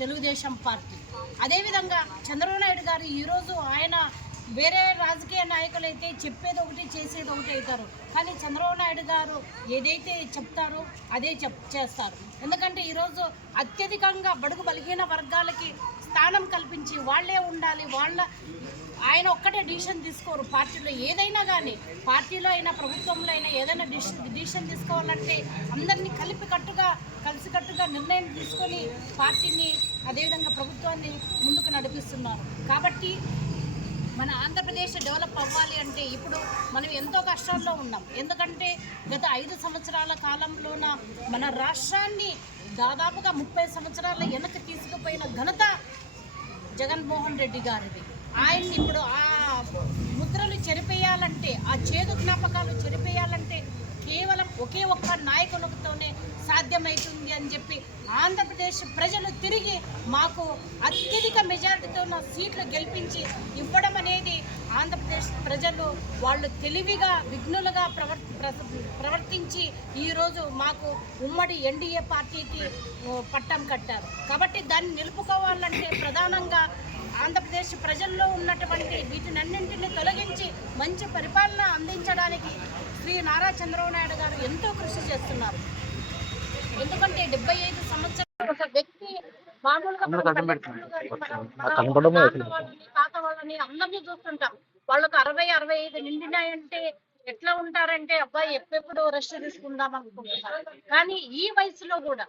Telugu Desam party. అదేవిధంగా చంద్రబాబు నాయుడు గారు ఈరోజు ఆయన వేరే రాజకీయ నాయకులు అయితే చెప్పేది ఒకటి చేసేది ఒకటి అవుతారు, కానీ చంద్రబాబు నాయుడు గారు ఏదైతే చెప్తారో అదే చేస్తారు. ఎందుకంటే ఈరోజు అత్యధికంగా బడుగు బలహీన వర్గాలకి స్థానం కల్పించి వాళ్ళే ఉండాలి, ఆయన ఒక్కటే డిసిషన్ తీసుకోరు. పార్టీలో ఏదైనా కానీ, పార్టీలో అయినా ప్రభుత్వంలో అయినా ఏదైనా డిసిషన్ తీసుకోవాలంటే అందరినీ కలిసికట్టుగా నిర్ణయం తీసుకొని పార్టీని అదేవిధంగా ప్రభుత్వాన్ని ముందుకు నడిపిస్తున్నారు. కాబట్టి మన ఆంధ్రప్రదేశ్ డెవలప్ అవ్వాలి అంటే ఇప్పుడు మనం ఎంతో కష్టాల్లో ఉన్నాం. ఎందుకంటే గత 5 సంవత్సరాల కాలంలోన మన రాష్ట్రాన్ని దాదాపుగా 30 సంవత్సరాల వెనక్కి తీసుకుపోయిన ఘనత జగన్మోహన్ రెడ్డి గారిది. ఆయన్ని ఇప్పుడు ఆ ముద్రలు చెరిపేయాలంటే, ఆ చేదు జ్ఞాపకాలు చెరిపేయాలంటే కేవలం ఒకే ఒక్క నాయకులతోనే సాధ్యమవుతుంది అని చెప్పి ఆంధ్రప్రదేశ్ ప్రజలు తిరిగి మాకు అత్యధిక మెజారిటీతో సీట్లు గెలిపించి ఇవ్వడం అనేది ఆంధ్రప్రదేశ్ ప్రజలు వాళ్ళు తెలివిగా విఘ్నులుగా ప్రవర్తించి ఈరోజు మాకు ఉమ్మడి ఎన్డీఏ పార్టీకి పట్టం కట్టారు. కాబట్టి దాన్ని నిలుపుకోవాలంటే ప్రధానంగా ఆంధ్రప్రదేశ్ ప్రజల్లో ఉన్నటువంటి వీటినన్నింటినీ తొలగించి మంచి పరిపాలన అందించడానికి శ్రీ నారా చంద్రబాబు నాయుడు గారు ఎంతో కృషి చేస్తున్నారు. ఎందుకంటే 75 సంవత్సరాల ఒక వ్యక్తి మామూలుగా తాత వాళ్ళని అందరినీ చూస్తుంటాం. వాళ్ళకు 60-65 నిండినాయంటే ఎట్లా ఉంటారంటే అబ్బాయి ఎప్పుడు రెస్ట్ తీసుకుందాం అనుకుంటున్నారు. కానీ ఈ వయసులో కూడా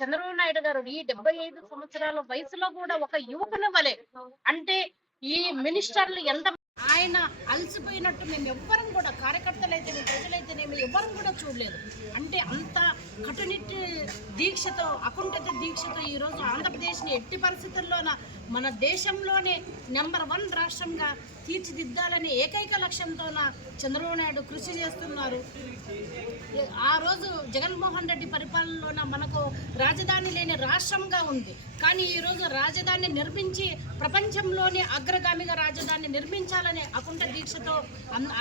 చంద్రబాబు నాయుడు గారు ఈ 75 సంవత్సరాల వయసులో కూడా ఒక యువకుని వలె, అంటే ఈ మినిస్టర్లు ఎంత ఆయన అలసిపోయినట్టు మేము ఎవ్వరం కూడా, కార్యకర్తలైతేనే ప్రజలైతేనేమి ఎవ్వరం కూడా చూడలేదు. అంటే అంత కట్టునిట్టి దీక్షతో, అకుంఠిత దీక్షతో ఈరోజు ఆంధ్రప్రదేశ్ని ఎట్టి పరిస్థితుల్లోన మన దేశంలోనే నెంబర్ 1 రాష్ట్రంగా తీర్చిదిద్దాలనే ఏకైక లక్ష్యంతోన చంద్రబాబు నాయుడు కృషి చేస్తున్నారు. ఆ రోజు జగన్మోహన్ రెడ్డి పరిపాలనలోన మనకు రాజధాని లేని రాష్ట్రంగా ఉంది, కానీ ఈరోజు రాజధాని నిర్మించి ప్రపంచంలోనే అగ్రగామిగా రాజధాని నిర్మించాలనే అకుంఠ దీక్షతో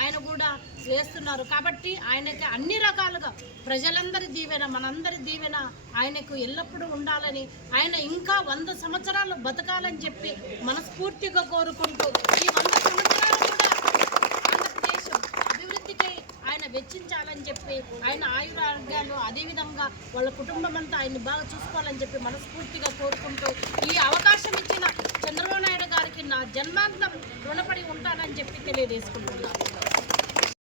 ఆయన కూడా చేస్తున్నారు. కాబట్టి ఆయనకి అన్ని రకాలుగా ప్రజలందరి దీవెన, మనందరి దీవెన ఆయనకు ఎల్లప్పుడూ ఉండాలని, ఆయన ఇంకా 100 సంవత్సరాలు బతకాలని చెప్పి మనస్ఫూర్తిగా కోరుకుంటూ ఈ 100 సంవత్సరాలు కూడా ఆంధ్రప్రదేశ్ అభివృద్ధికి ఆయన వెచ్చించాలని చెప్పి, ఆయన ఆయురారోగ్యాలు అదేవిధంగా వాళ్ళ కుటుంబం అంతా ఆయన్ని బాగా చూసుకోవాలని చెప్పి మనస్ఫూర్తిగా కోరుకుంటూ ఈ అవకాశం ఇచ్చిన చంద్రబాబు నాయుడు గారికి నా జన్మాంతం రుణపడి ఉంటానని చెప్పి తెలియజేసుకుంటున్నాను.